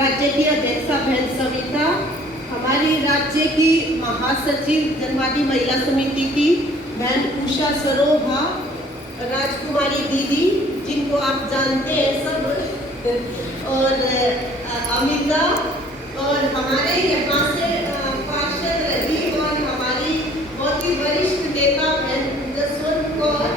राज्य की अध्यक्षा बहन सविता, हमारी राज्य की महासचिव जनवादी महिला समिति की बहन उषा सरोभा, राजकुमारी दीदी जिनको आप जानते हैं सब, और अमिता, और हमारे यहाँ से पार्षद रही और हमारी बहुत ही वरिष्ठ नेता बहन जसवंत कौर,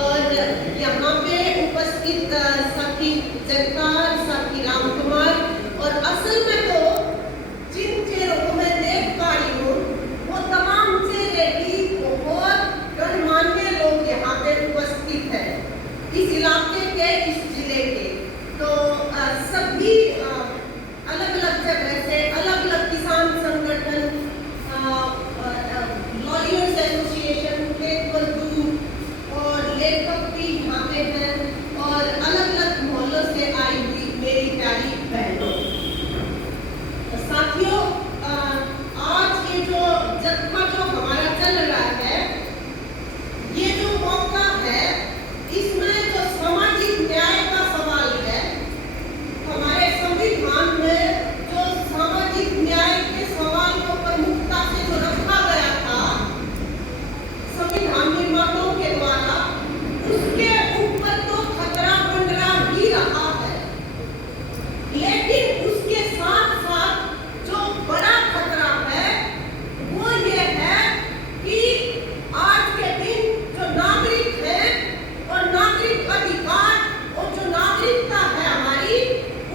और यहाँ पे उपस्थित साथी जनता, साथी राम कुमार, और असल में तो जिन चेहरों को मैं देख पा रही हूँ वो तमाम चेहरे भी बहुत गणमान्य लोग यहाँ पे उपस्थित है इस इलाके के, इस जिले के। तो सभी अलग अलग जगह से, अलग अलग किसान संगठन, लॉयर्स एसोसिएशन, खेत मजदूर और लेखक भी यहाँ पे हैं, और अलग अलग मोहल्लों से आई हुई मेरी प्यारी बहनों। साथियों, आज ये जो जत्था जो हमारा चल रहा है, ये जो मौका है, इसमें जो सामाजिक न्याय का सवाल है, हमारे संविधान में जो सामाजिक न्याय के सवाल को प्रमुखता से जो रखा गया था संविधान निर्माताओं के द्वारा, उसके ऊपर तो खतरा मंडरा ही रहा है, लेकिन उसके साथ साथ जो बड़ा खतरा है वो ये है कि आज के दिन जो नागरिक है और नागरिक अधिकार और जो नागरिकता है हमारी,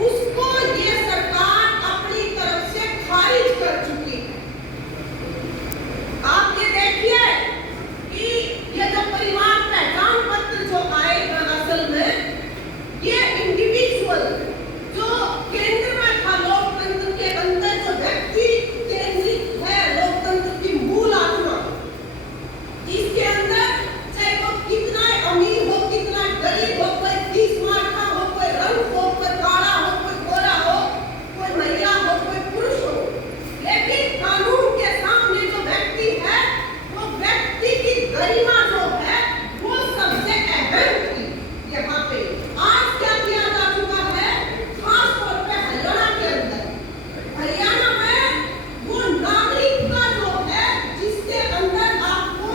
उसको ये सरकार अपनी तरफ से खारिज कर चुकी है। आप ये देखिए कि ये जो परिवार पहचान पत्र जो आएगा, असल में ये इंडिविजुअल जो केंद्र में था, लोकतंत्र के अंदर जो व्यक्ति केंद्रित है, लोकतंत्र की मूल आत्मा, इसके अंदर चाहे वो कितना अमीर हो, कितना गरीब हो, कोई 30 मार्क का हो, कोई रंग हो, कोई काला हो, कोई गोरा हो, कोई महिला हो, कोई पुरुष हो, लेकिन कानून के सामने जो व्यक्ति है, वो व्यक्ति की गरिमा जो है वो सबसे अहम थी। यहाँ पे आज क्या किया जा चुका है, खास तौर पे हरियाणा के अंदर, हरियाणा में वो नागरिकता जो है, जिसके अंदर आपको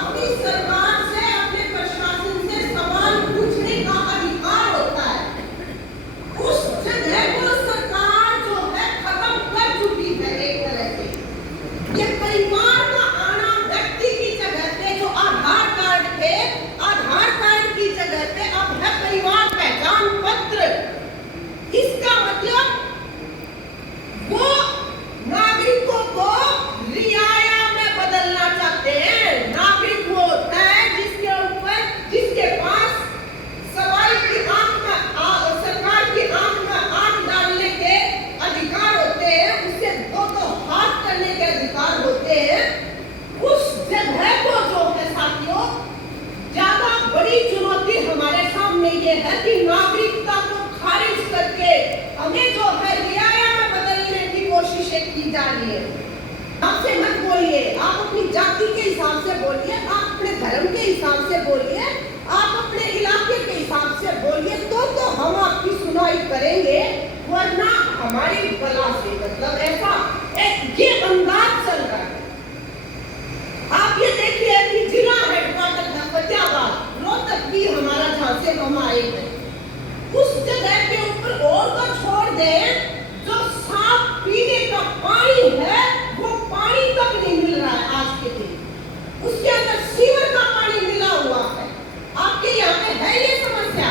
अपनी सरकार से, अपने प्रशासन से सवाल पूछने का अधिकार होता है, उस जगह को सरकार जो है खत्म कर चुकी है एक तरह से। ये परिवार का आना व्यक्ति की जगह पे, जो आधार कार्ड थे, आधार कार्ड की जगह पे अब है परिवार पहचान पत्र। इसका मतलब वो नागरिकों को रियाया में बदलना चाहते हैं। नागरिक वो होता है जिसके ऊपर, जिसके पास सवाल की आंख में, सरकार की आंख में आंख डालने के अधिकार होते हैं, उससे दो हाथ करने के अधिकार होते हैं। उस जगह को जो है साथियों, ज्यादा बड़ी चुनौती हमारे सामने ये है कि नागरिकता को खारिज करके हमें जो है रियाया में बदलने की कोशिशें की जा रही है। आपसे मत बोलिए, आप अपनी जाति के हिसाब से बोलिए, आप अपने धर्म के हिसाब से बोलिए, आप अपने इलाके के हिसाब से बोलिए, तो हम आपकी सुनवाई करेंगे, वरना हमारी बला से, मतलब ऐसा ये अंदाज चल रहा है। आप ये देखिए कि जिला हेडक्वार्टर है फतेहाबाद, रोहतक भी हमारा, जहाँ से हम आए हैं, उस जगह के ऊपर और तो छोड़ दें, जो साफ पीने का पानी है वो पानी तक नहीं मिल रहा है आज के दिन, उसके अंदर सीवर का पानी मिला हुआ है। आपके यहाँ पे है ये समस्या?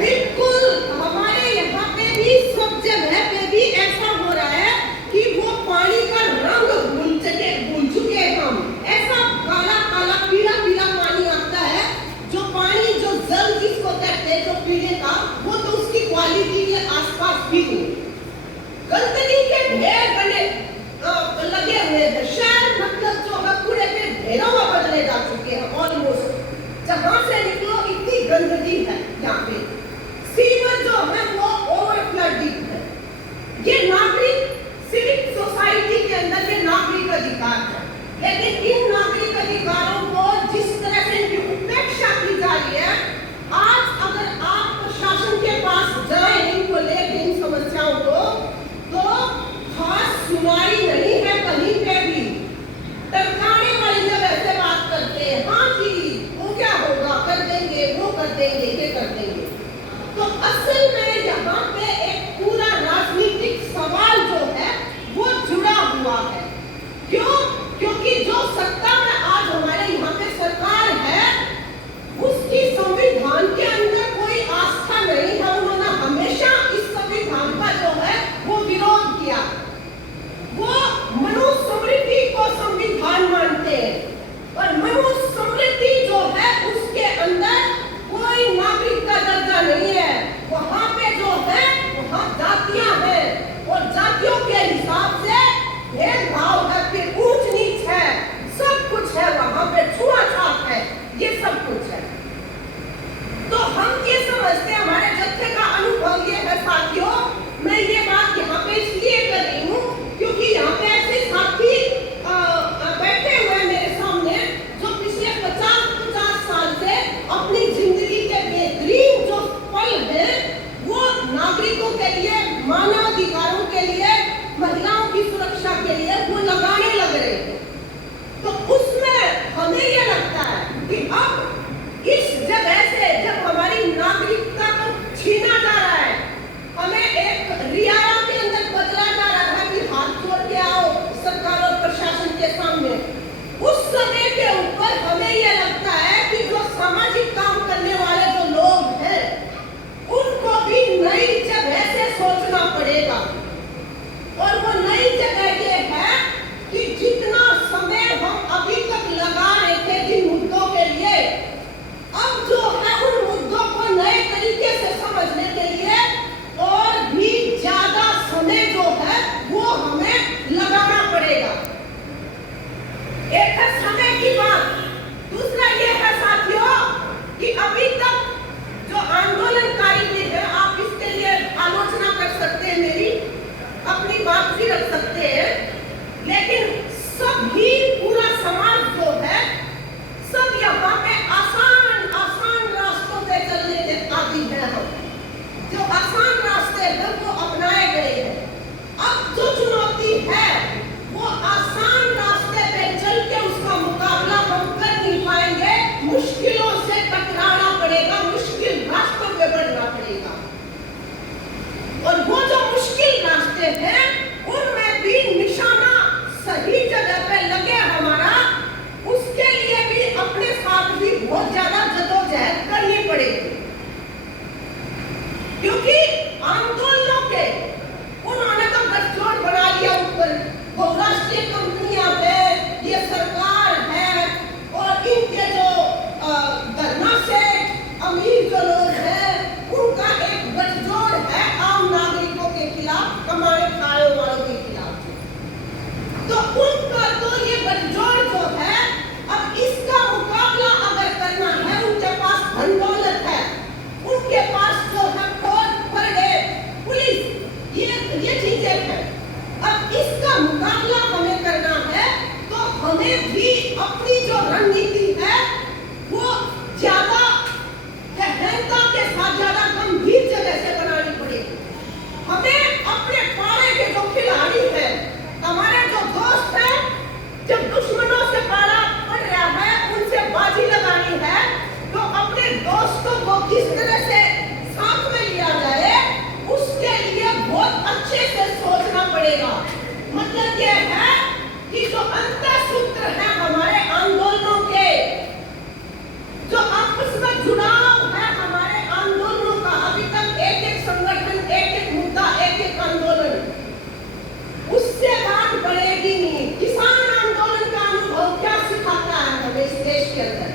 बिल्कुल, हमारे यहाँ पे भी सब जगह पे भी ऐसा हो रहा है कि वो पानी का रंग भूल चुके हम। ऐसा काला काला पीला पीला पानी आता है, जो पानी, जो जल जिसको कहते हैं, जो पीने का, वो तो उसकी क्वालिटी के आसपास भी हो। गंदगी के ढेर बने लगे हुए हैं, शहर मतलब जो है कूड़े के ढेरों में बदले जा चुके हैं ऑलमोस्ट। जहाँ से निकलो इतनी गंदगी है यहाँ पे, सीवर जो है वो ओवरफ्लडिंग है। ये नागरिक सिविक सोसाइटी के अंदर ये नागरिक अधिकार है, लेकिन इन नागरिक अधिकारों को जिस तरह से इनकी उपेक्षा की जा रही है, आज अगर आप प्रशासन के पास कर देंगे, ये कर देंगे। तो असल में यहाँ पे एक पूरा राजनीतिक सवाल जो है वो जुड़ा हुआ है। क्यों? क्योंकि जो सत्ता में आज हमारे यहाँ पे सरकार है उसकी संविधान के अंदर कोई आस्था नहीं है। उन्होंने हमेशा इस संविधान का जो है वो विरोध किया। वो मनुस्मृति को संविधान मानते हैं और मनुस्मृति जो है उसके अंदर कोई नागरिक का दर्जा नहीं है। वहां पे जो है वहां जातियां हैं और जातियों के हिसाब से भेदभाव है, फिर ऊंच नीच है, सब कुछ है वहां पे, छुआछूत है, ये सब कुछ है। तो हम ये समझते हैं, हमारे जत्थे का अनुभव ये है साथियों, मैं ये बात यहाँ पे इसलिए कर रही हूँ क्योंकि यहाँ पे ऐसे साथी बैठे हुए मेरे सामने जो पिछले 50 साल से अपनी जिंदगी के बेहतरीन जो पल है वो नागरिकों के लिए, मानवाधिकारों के लिए, महिलाओं की सुरक्षा के लिए वो लगाने लग रहे हैं। तो उसमें हमें ये लगता है कि अब इस जगह से जब हमारी नागरिकता को छीना जा रहा है, हमें एक रियाया के अंदर बदला जा रहा है कि हाथ जोड़ के आओ सरकार और प्रशासन के सामने, उस समय के ऊपर हमें यह लगता है कि जो सामाजिक काम करने वाले जो लोग हैं उनको भी नई जगह से सोचना पड़ेगा। और वो नई जगह ये है कि जितना समय हम अभी तक लगा रहे थे जिन मुद्दों के लिए, अब जो है उन मुद्दों को नए तरीके से समझने के लिए और भी ज्यादा समय जो है वो हमें लगाना पड़ेगा। एक है समय की बात, दूसरा ये है साथियों कि अभी तक जो आंदोलनकारी भी है, आप इसके लिए आलोचना कर सकते हैं, मेरी अपनी बात भी रख सकते हैं, लेकिन सभी पूरा समाज जो है सब यहाँ पे आसान रास्तों पे चलने के आदी हैं। हम जो आसान रास्ते हैं वो अपनाए गए हैं। अब जो चुनौती है वो आसान रास्ते पे चल के उसका मुकाबला हम कर नहीं पाएंगे, मुश्किलों से टकराना पड़ेगा, मुश्किल रास्तों पे बढ़ना पड़ेगा। और वो जो मुश्किल रास्ते हैं उनमें भी निशाना सही जगह पे लगे हमारा, उसके लिए भी अपने साथ भी बहुत ज्यादा जद्दोजहद करनी पड़ेगी। क्योंकि आंदोलनों के उन्होंने तो गठजोड़ बना लिया ऊपर, बहुराष्ट्रीय कंपनियां हैं, ये सरकार है और इनके जो धरना से अमीर जो लोग हैं उनका एक गठजोड़ है आम नागरिकों के खिलाफ, कमाने खाने वालों के खिलाफ। तो उनका तो ये गठजोड़ जो है, अब इसका मुकाबला अगर करना है, उनके पास धन दौलत है, उनके पास जो है फौज, फौजे, पुलिस, ये चीजें हैं। अब इसका मुकाबला हमें करना है तो हमें भी अपनी जो रणनीति है वो ज्यादा गहनता के साथ, ज्यादा गंभीर जगह से बनानी पड़ेगी। हमें अपने पाले के जो खिलाड़ी हैं, हमारे जो दोस्त हैं, जब दुश्मनों से पाला पड़ रहा है उनसे बाजी लगानी है तो अपने दोस्तों को किस तरह से साथ में लिया जाए उसके लिए बहुत अच्छे से सोचना पड़ेगा। मतलब ये है कि जो अंतःसूत्र है हमारे आंदोलनों के, जो आपस में जुड़ाव है हमारे आंदोलनों का, अभी तक एक संगठन, एक मुद्दा, एक आंदोलन, उससे बात बढ़ेगी नहीं। किसान आंदोलन का अनुभव क्या सिखाता है हमें इस देश के अंदर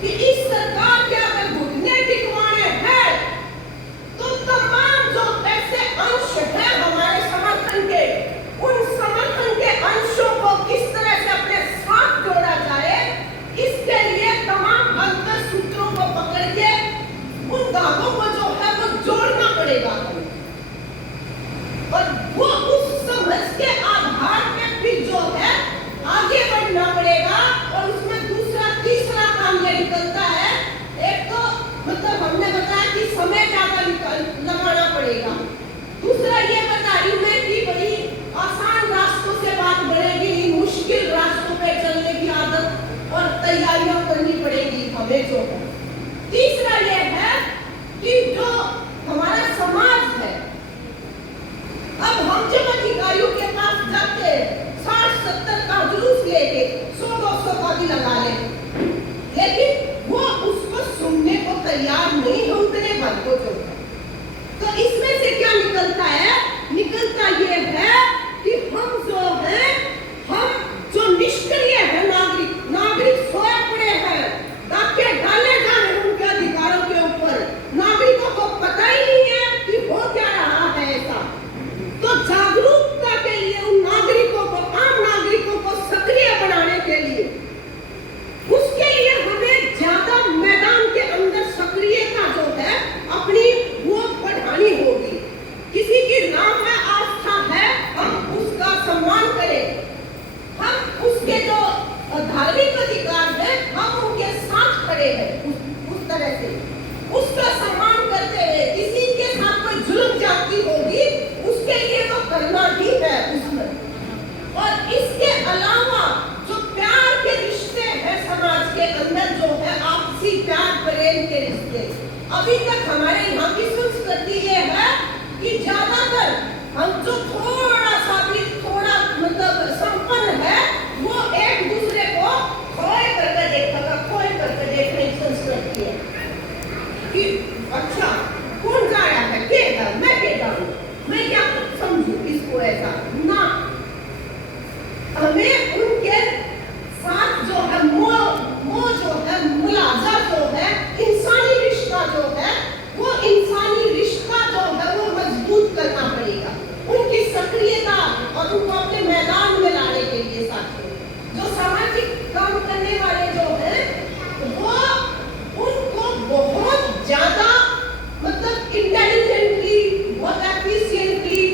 कि इस सरकार के अगर घुटने टिकवाने हैं तो तमाम जो ऐसे अंश हैं हमारे समर्थन के, उन समर्थन के अंशों को किस तरह से अपने साथ जोड़ा जाए, इसके लिए तमाम अंतःसूत्रों को पकड़ के उन धागों को जो है वो जोड़ना पड़ेगा हमें। और वो उस समझ के आधार पे फिर जो है आगे बढ़ना पड़ेगा। और उसमें दूसरा तीसरा काम ये निकलता है, एक तो मतलब हमने बताया कि समय ज्यादा लगाना पड़ेगा, दूसरा ये बता रही मैं कि बड़ी आसान रास्तों से बात बढ़ेगी, मुश्किल रास्तों पे चलने की आदत और तैयारियां करनी पड़ेगी हमें जो है। तीसरा उसका सम्मान करते हुए किसी के साथ कोई जुल्म जाती होगी उसके लिए तो करना ही है उसमें। और इसके अलावा जो प्यार के रिश्ते हैं समाज के अंदर जो है आपसी प्यार प्रेम के रिश्ते, अभी तक हमारे यहाँ की संस्कृति ये है कि ज्यादातर हम जो थोड़ा सा भी थोड़ा मतलब संपन्न है वो एक दूसरे को खोए करके देखने की संस्कृति है कि अच्छा कौन जा रहा है केगा मैं केगा हूँ मैं क्या समझू इसको ऐसा ना। हमें उनके साथ जो है वो जो है मुलाजा जो है इंसानी रिश्ता जो है वो इंसानी रिश्ता जो है वो मजबूत करना पड़ेगा। उनकी सक्रियता और उनको अपने मैदान में लाने के लिए साथियों जो सामाजिक काम करने वाले जो हैं वो उनको बहुत ज्यादा मतलब इंटेलिजेंटली बहुत एफिशिएंटली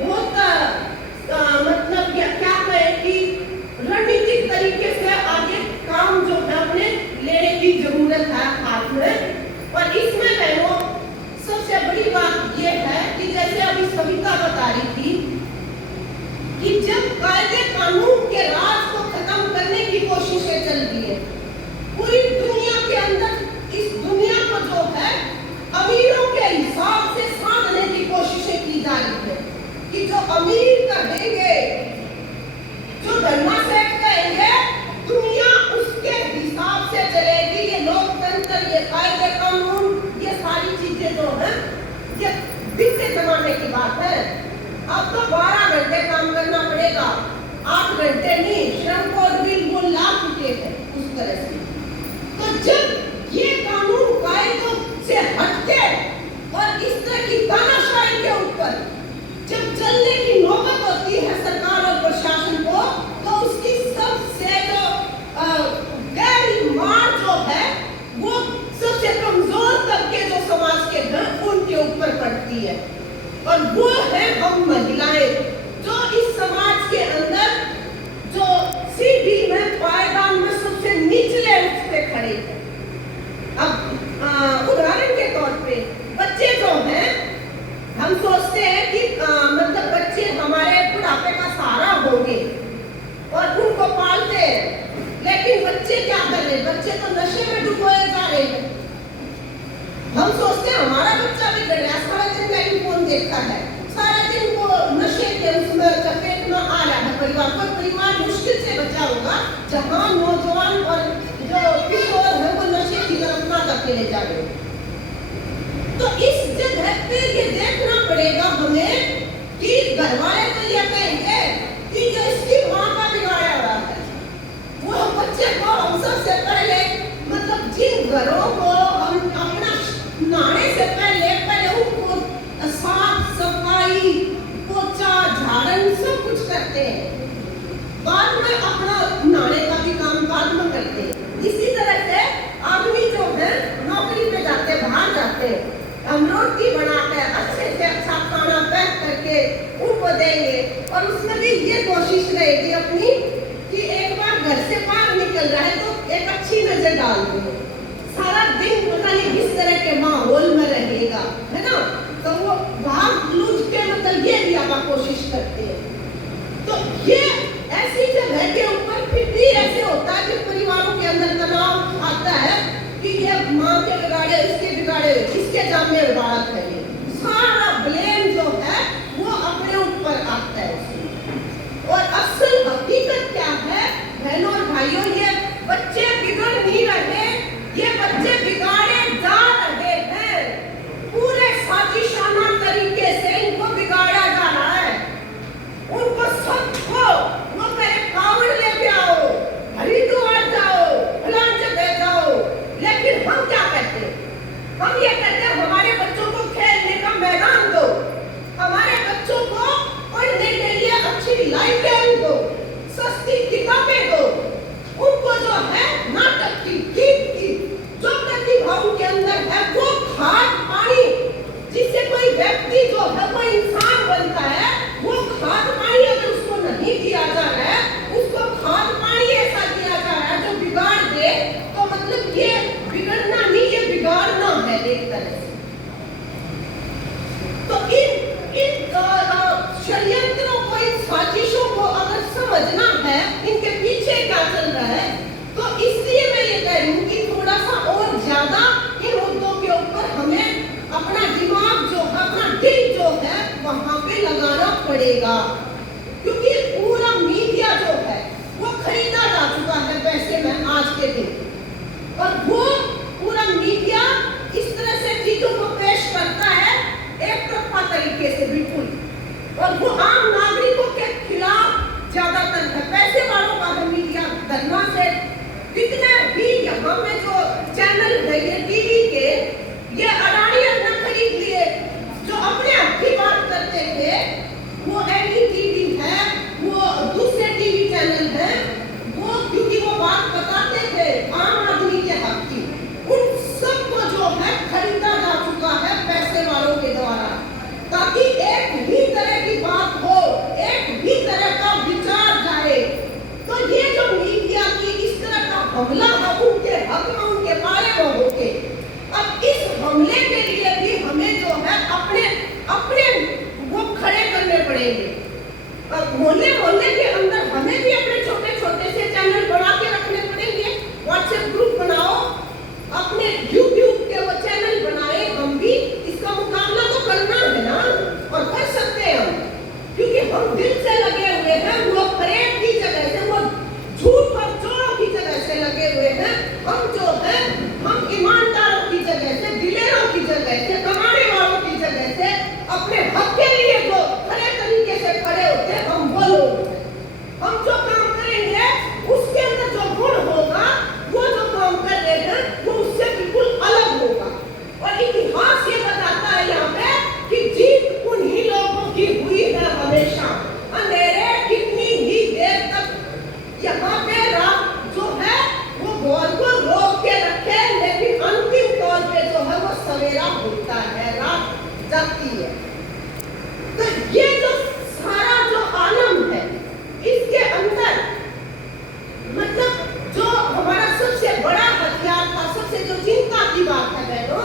बहुत मतलब क्या कहें कि रणनीतिक तरीके से आगे काम जो है अपने लेने की जरूरत है हाथ में। और इसमें बहनों सबसे बड़ी बात यह है कि जैसे अभी सविता बता रही थी कि जब कायदे कानून के राज को खत्म करने की कोशिशें चल रही है पूरी दुनिया के अंदर, इस दुनिया को जो है अमीरों के हिसाब से साधने की कोशिशें की जा रही है कि जो अमीर कहेंगे जो धर्मा सेठ कहेंगे दुनिया उसके हिसाब से चलेगी। ये लोकतंत्र ये कायदे कानून ये सारी चीजें जो है ये बीते जमाने की बात है। अब तो 12 घंटे काम करना पड़ेगा 8 घंटे नहीं, श्रम कोड बिल्कुल ला चुके हैं उस तरह से। तो जब ये कानून कायदों से हटके और इस तरह की तानाशाही के ऊपर जब चलने की नौबत होती है सरकार और प्रशासन को तो उसकी सबसे जो गहरी मार जो है वो सबसे कमजोर तबके जो समाज के हैं उनके ऊपर पड़ती है। और वो है हम महिलाएं जो इस समाज के अंदर जो सीढ़ी में पायदान में सबसे निचले उस पे खड़े हैं। अब उदाहरण के तौर पे बच्चे जो हैं हम सोचते हैं कि मतलब बच्चे हमारे बुढ़ापे का सहारा होंगे और उनको पालते हैं, लेकिन बच्चे क्या कर रहे हैं? बच्चे तो नशे में डुबोए जा रहे हैं। हम सोचते हैं हमारा बच्चा भी कर रहा है, सारा दिन टेलीफोन देखता है, सारा दिन वो नशे के उसमें चपेट में आ रहा है परिवार। कोई परिवार मुश्किल से बचा होगा जहाँ नौजवान और जो किशोर है वो नशे की तरफ ना धकेले जा रहे हैं। तो इस जगह पे ये देखना पड़ेगा हमें कि घर वाले तो ये कहेंगे कि जो इसकी माँ का बिगाड़ा हुआ है वो बच्चे को हम सबसे पहले मतलब जिन घरों को हम अपना नहाने से पहले उनको साफ सफाई पोछा झाड़न सब कुछ करते हैं, बाद में अपना नहाने का भी काम बाद में करते हैं। इसी तरह से आदमी जो है नौकरी पे जाते बाहर जाते हैं हम रोटी बनाकर अच्छे से अच्छा खाना पैक करके उनको देंगे और उसमें भी ये कोशिश रहेगी अपनी कि एक बार घर से बाहर निकल रहा है तो एक अच्छी नजर डाल दो। सारा दिन पता नहीं किस तरह के माहौल में रहेगा है ना, तो वो भाग लूझ के मतलब ये भी आप कोशिश करते हैं। तो ये ऐसी जगह के ऊपर फिर भी ऐसे होता है कि परिवारों के अंदर तनाव आता है कि ये माँ के बिगाड़े इसके जामे बात है। सारा ब्लेम जो है वो अपने ऊपर आता है। और असल हकीकत क्या है बहनों और भाइयों, ये बच्चे बिगड़ नहीं रहे, ये बच्चे बिगाड़े जा रहे हैं। पूरे साजिशाना तरीके से इनको बिगाड़ा जा रहा है। उनको सबको वो पहले कावड़ लेके आओ, हरिद्वार जाओ, फलां जगह जाओ, लेकिन हम क्या कहते हैं? हम ये कहते हैं हमारे बच्चों को खेलने का मैदान दो, हमारे बच्चों को पढ़ने के लिए अच्छी लाइब्रेरी दो, सस्ती किताबें दो, उनको जो है नाटक की गीत की जो प्रतिभा उनके अंदर है वो खाद पानी, जिससे कोई व्यक्ति जो है वो इंसान बनता है, वो खाद पानी अगर उसको नहीं दिया जा रहा है, उसको खाद पानी ऐसा दिया जा रहा है जो बिगाड़ दे, तो मतलब ये बिगड़ना नहीं ये बिगाड़ना है। देगा, क्योंकि पूरा मीडिया जो है वो खरीदा जा चुका है पैसे में आज के दिन। और वो पूरा मीडिया इस तरह से चीजों को पेश करता है एक तरफा तरीके से बिल्कुल, और वो आम नागरिकों के खिलाफ ज्यादातर है। पैसे वालों का है मीडिया, धर्मा से कितने भी यहाँ में जो चैनल है ये टीवी के, ये अडानी अपना खरीद लिए, जो अपने आप की बात करते थे, वो एनडीटीवी है, वो दूसरे टीवी चैनल है, वो क्योंकि वो बात बताते थे आम आदमी के हक की, उन सबको जो है खरीदा जा चुका है पैसे वालों के द्वारा, ताकि एक भी तरह की बात हो, एक भी तरह का विचार जाए। तो ये जो मीडिया की इस तरह का हमला है उनके हक में, उनके बारे में होके, अब इस हमले के लिए भी हमें जो है अपने अपने वो खड़े करने पड़ेंगे। अब मोहल्ले मोहल्ले के अंदर हमें भी अपने छोटे छोटे से चैनल बना के रखने पड़ेंगे, व्हाट्सएप ग्रुप बनाओ, अपने यूट्यूब के वो चैनल बनाए, हम भी इसका मुकाबला तो करना है ना, और कर सकते हैं हम, क्योंकि हम दिल से लगे हुए हैं, वो फरेब की जगह से, वो झूठ और चोरों की जगह से लगे हुए हैं। हम जो है हम ईमानदारों की जगह से, दिलेरों की जगह से, कमाने वालों की जगह से, अपने हक के लिए जो खड़े तरीके से खड़े होते हैं, हम वो लोग हैं। हम जो काम करेंगे उसके अंदर जो गुण होगा, वो जो काम कर रहे हैं वो उससे बिल्कुल अलग होगा। और इतिहास ये बताता है यहाँ पे कि जीत उन्हीं लोगों की हुई है हमेशा। अंधेरे कितनी ही देर तक यहाँ पे रात जो है वो बॉल को रोक के रखे, लेकिन अंतिम तौर पे जो है वो सवेरा होता है, रात जाती है। तो ये जो सारा जो आलम है, इसके अंदर मतलब जो हमारा सबसे बड़ा हथियार था, सबसे जो चिंता की बात है बहनों,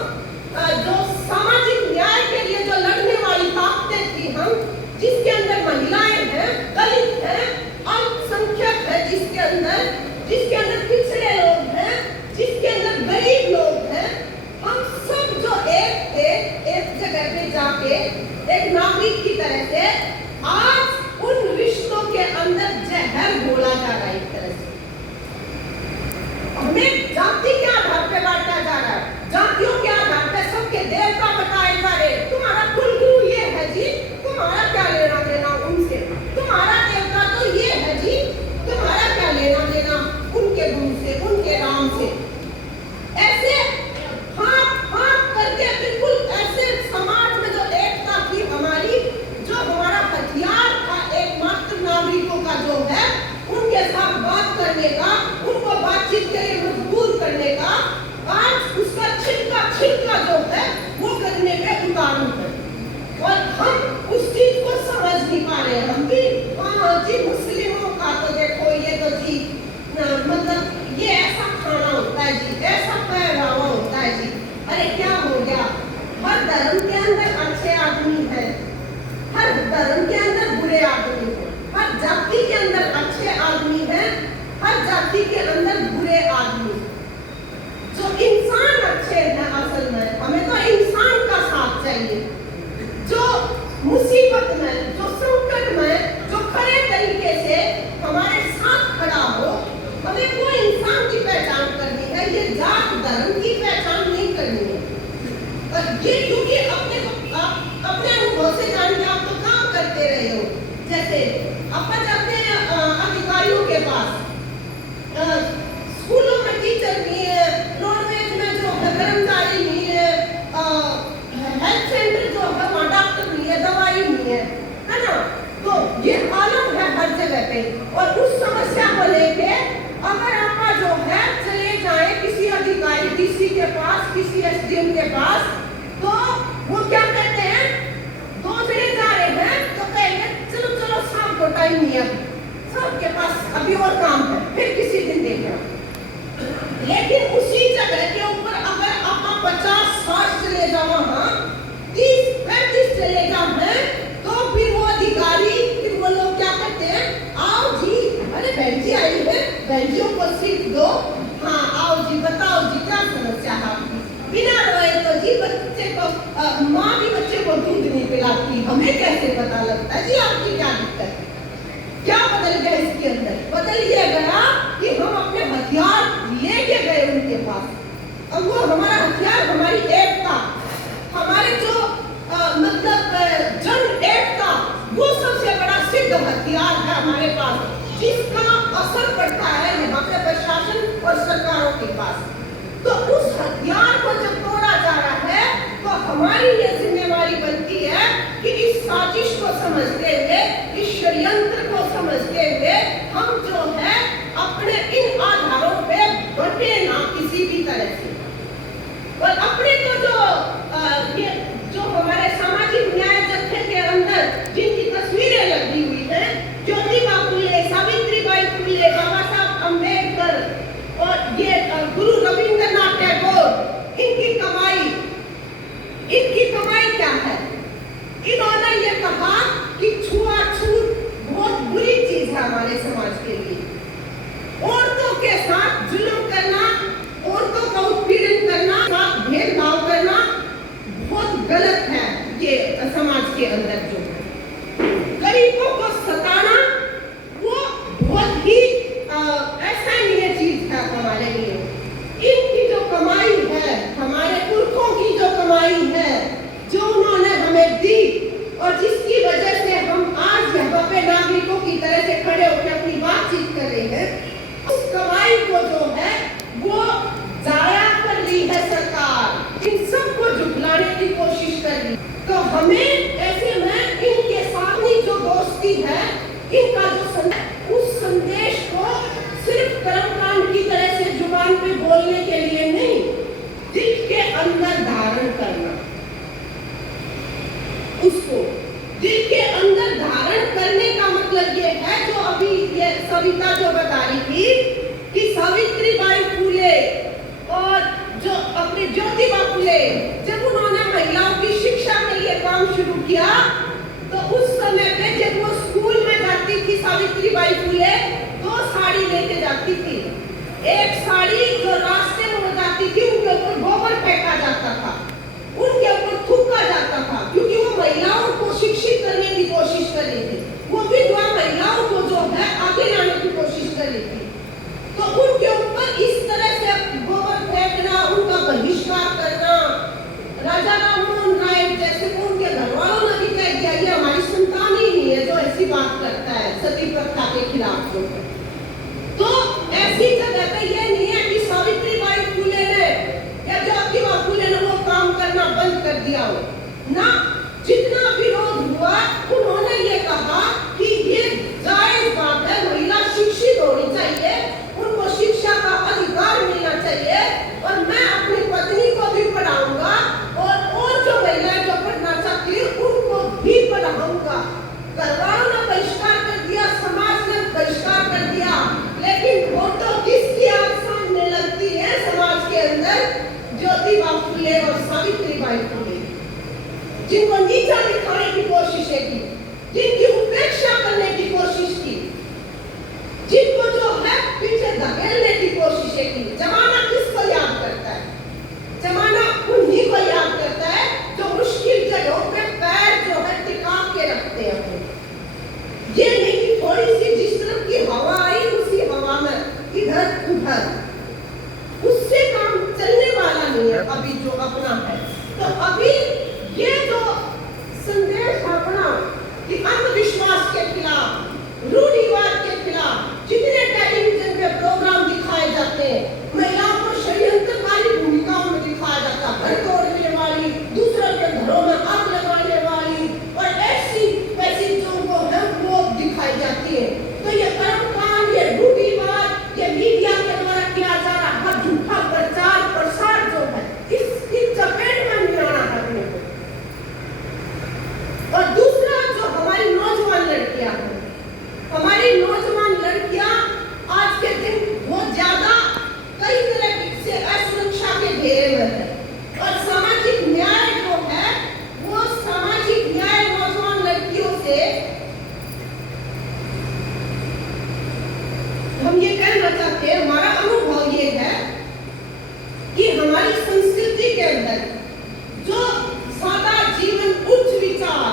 जो सामाजिक न्याय के लिए जो लड़ने वाली ताकतें थी हम, जिसके अंदर महिलाएं हैं, दलित हैं, अल्पसंख्यक है, जिसके अंदर पिछड़े लोग हैं, जिसके अंदर गरीब लोग हैं, हम सब जो एक थे, एक जगह पे जाके एक नागरिक की तरह से, आज उन रिश्तों के अंदर जहर घोला जा रहा है। एक तरह से हमें जाति के आधार पे बांटा जा रहा है, जातियों के आधार पे सबके देवता बताए जा रहे। तुम्हारा कुलगुरु ये है जी, तुम्हारा क्या लेना देना उनसे, तुम्हारा देवता तो ये है जी, तुम्हारा क्या लेना देना उनके गुरु से, उनके राम से। ऐसे हाथ हाथ करके बिल्कुल ऐसे समाज में जो एकता थी हमारी, जो हमारा हथियार था एकमात्र नागरिकों का जो है, उनके साथ बात करने का, उनको बातचीत के लिए मजबूर करने का, आज उसका छिलका छिलका जो है वो करने पे उतारू है। और हम उस चीज को समझ नहीं पा रहे। हम भी हाँ जी, मुस्लिमों का तो देखो ये तो जी मतलब ये ऐसा खाना होता है जी, ऐसा पहनावा होता है जी। अरे क्या हो गया, हर धर्म के अंदर अच्छे आदमी है, हर धर्म के अंदर बुरे आदमी है, हर जाति के अंदर अच्छे आदमी है, हर जाति के अंदर बुरे आदमी। जो इंसान अच्छे हैं, असल में हमें तो इंसान का साथ चाहिए, जो मुसीबत में, जो संकट में, जो खड़े तरीके से हमारे साथ खड़ा हो। हमें वो इंसान की पहचान करनी है, ये जात धर्म की पहचान नहीं करनी है। और ये क्योंकि अपने अनुभव से जान के आप तो काम करते रहे हो। जैसे अपन जाते हैं अधिकारियों के पास, स्कूलों में टीचर नहीं है, रोडवेज में जो कर्मचारी नहीं है, हेल्थ सेंटर जो है वहाँ डॉक्टर नहीं है, दवाई नहीं है ना। तो ये आलम है हर जगह पे। और उस समस्या को लेके अगर आप जो है चले जाए किसी अधिकारी, डीसी के पास, किसी एसडीएम के पास, तो वो क्या कहते हैं, 2 जने जा रहे हैं तो कहेंगे चलो चलो शाम को टाइम नहीं है, सबके पास अभी और काम है, फिर किसी दिन देखना। लेकिन उसी जगह के ऊपर अगर आप 50-60 चले जाओ, वहाँ 30-35 चले जाओ हैं, तो फिर वो अधिकारी, फिर वो लोग क्या करते हैं, आओ जी, अरे बहन जी आई है, बहनजियों को सीख दो, हाँ आओ जी, बताओ जी क्या समस्या है आपकी, बिना रोए तो जी इनकी कमाई क्या है? इन्होंने ये कहा कि छुआछूत बहुत बुरी चीज है हमारे समाज के लिए। औरतों के साथ जुल्म करना, औरतों का उत्पीड़न करना, साथ भेदभाव करना बहुत गलत है। ये समाज के अंदर जो है गरीबों को सताना, वो बहुत ही असहनीय चीज है हमारे लिए। इनकी जो कमाई है, हमारे पुरखों की जो कमाई है, जो उन्होंने हमें दी और जिसकी वजह से हम आज यहाँ पे नागरिकों की तरह से खड़े होकर अपनी बातचीत कर रहे हैं, उस कमाई को जो है वो जाया कर रही है सरकार। इन सबको झुठलाने की कोशिश कर रही। तो हमें ऐसे में इनके सामने जो दोस्ती है, इनका जो उस संदेश को सिर्फ कर्मकांड की तरह से जुबान पे बोलने के लिए नहीं, दिल के अंदर धारण करना, उसको दिल के अंदर धारण करने का मतलब ये है, जो अभी ये सविता जो बता रही थी कि सावित्रीबाई फुले और जो अपने ज्योतिबा फुले, जब उन्होंने महिलाओं की शिक्षा के लिए काम शुरू किया, तो उस समय पे जब वो स्कूल में जाती थी सावित्रीबाई फुले, 2 साड़ी लेके जाती थी। एक साड़ी जो रास्ते में हो जाती थी, उनके ऊपर गोबर फेंका जाता था, उनके ऊपर थूका जाता था, क्योंकि वो महिलाओं को शिक्षित करने की कोशिश कर रही थी। वो विधवा महिलाओं को जो है आगे लाने की कोशिश कर रही थी। तो उनके ऊपर इस तरह से गोबर फेंकना, उनका बहिष्कार करना, राजा राममोहन राय जैसे को उनके घर वालों ने भी कह दिया ये हमारी संतान ही नहीं है जो ऐसी बात करता है सती प्रथा के खिलाफ। तो ऐसी जगह पे ये नहीं है कि सावित्रीबाई फुले ने या ज्योतिबा फुले ने वो काम करना बंद कर दिया हो ना। जितना विरोध हुआ, उन्होंने ये कहा कि ये जायज बात है, महिला शिक्षित होनी चाहिए, उनको शिक्षा का अधिकार मिलना चाहिए, और मैं अपनी पत्नी को भी पढ़ाऊंगा और जो महिलाएं जो पढ़ना चाहती है उनको भी पढ़ाऊंगा। घरवालों ने बहिष्कार कर दिया, समाज ने बहिष्कार कर दिया, लेकिन फोटो किसकी आज सामने लगती है समाज के अंदर? ज्योतिबा फुले और सावित्रीबाई फुले, जिनको नीचा दिखाने की कोशिश की, जिनकी उपेक्षा करने की कोशिश की, जिनको जो है पीछे धकेलने की कोशिश की। जमाना किसको याद करता है? जमाना उन्हीं को याद करता है जो मुश्किल जगहों पे पैर जो है टिका के रखते हैं। ये नहीं कि थोड़ी सी जिस तरफ की हवा आई उसी हवा में इधर उधर, उससे काम चलने वाला नहीं है अभी जो अपना है। तो अभी ये जो संदेश अपना कि अंधविश्वास के खिलाफ, रूढ़िवाद के खिलाफ जितने टेलीविजन पे प्रोग्राम दिखाए जाते हैं, महिलाओं को षड्यंत्रकारी भूमिकाओं में दिखाया जाता है, घर तोड़ने वाली, दूसरों के घरों में आग लगाने वाली और ऐसी वैसी जो वो है वो दिखाई जाती है। तो ये कर्मकांड, ये रूढ़िवाद, ये मीडिया के द्वारा किया जा रहा झूठा प्रचार प्रसार जो है, इसकी चपेट में नहीं आना है अपने को। और दूसरा जो हमारी नौजवान लड़कियां हैं, हमारी नौजवान लड़कियां आज के दिन बहुत ज्यादा कई तरह से असुरक्षा के घेरे में है, और सामाजिक न्याय जो है वो सामाजिक न्याय नौजवान लड़कियों से हम ये कहना चाहते हैं, हमारा अनुभव ये है कि हमारी संस्कृति के अंदर जो सादा जीवन, उच्च विचार,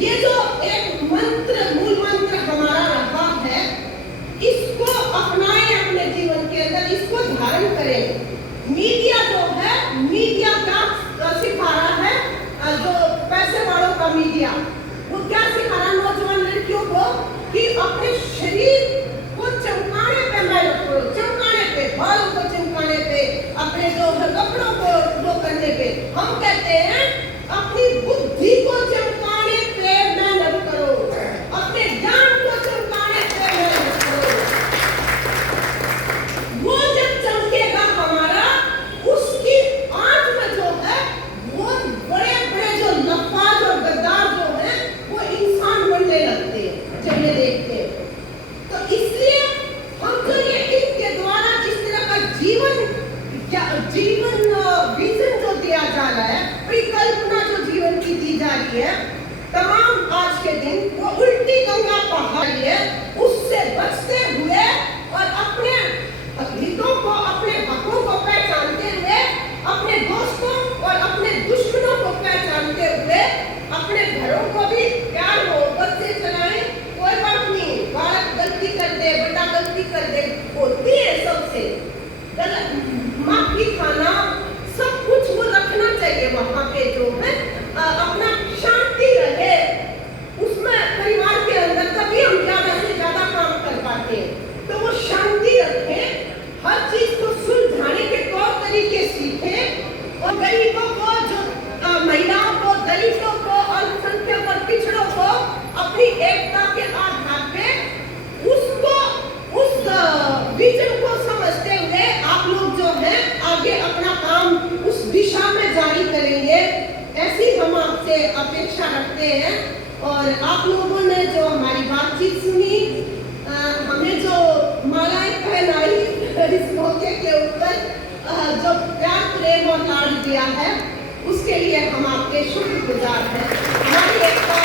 ये जो एक मंत्र, मूल मंत्र हमारा रहा है, इसको अपनाएं अपने जीवन के अंदर, इसको धारण करें। मीडिया जो है, मीडिया क्या सिखा रहा है? जो पैसे वालों का मीडिया, वो क्या सिखा रहा है नौजवान लड़कियों को कि अपने शरीर को चमकाने पे मेहनत करो, चमकाने पे, बालों को चमकाने पे, अपने जो कपड़ों को वो करने पे। हम कहते हैं अपनी बुद्धि को चमकाने पे मेहनत करो, अपने ज्ञान को चमकाने पे मेहनत करो। वो जब चमकेगा हमारा, उसकी आंख में जो है बहुत बड़े बड़े जो लफाज और गद्दार जो है वो इंसान बनने लगते हैं जब ये देखते हैं। तो इसलिए हम जो ये इनके द्वारा जिस तरह का जीवन विजन जो दिया जा रहा है, रही है, तमाम आज के दिन वो उल्टी गंगा पहाड़ी है, उससे बचते हुए और अपने हितों को, अपने हकों को पहचानते हुए, अपने दोस्तों और अपने दुश्मनों को पहचानते हुए, अपने घरों को भी प्यार मोहब्बत से चलाएं। कोई बात नहीं, बालक गलती कर दे, बड़ा गलती कर दे, होती है सबसे, गलत माफी खाना सब कुछ वो रखना चाहिए वहाँ पे जो है, अपना शांति रहे उसमें परिवार के अंदर, तभी हम ज्यादा से ज्यादा काम कर पाते हैं। तो वो शांति रखें, हर चीज को सुलझाने के तौर तरीके सीखें और गरीबों को, जो महिलाओं को, दलितों को, अल्पसंख्यक और पिछड़ों को अपनी एकता के आधार पे उसको, उस विजन को समझते हुए आप लोग जो है आगे अपना काम उस दिशा में जारी करेंगे, ऐसी हम आपसे अपेक्षा रखते हैं। और आप लोगों ने जो हमारी बातचीत सुनी, हमें जो मालाएं पहनाई इस मौके के ऊपर, जो प्यार प्रेम और लाड दिया है, उसके लिए हम आपके शुक्रगुजार हैं। हमारी एकता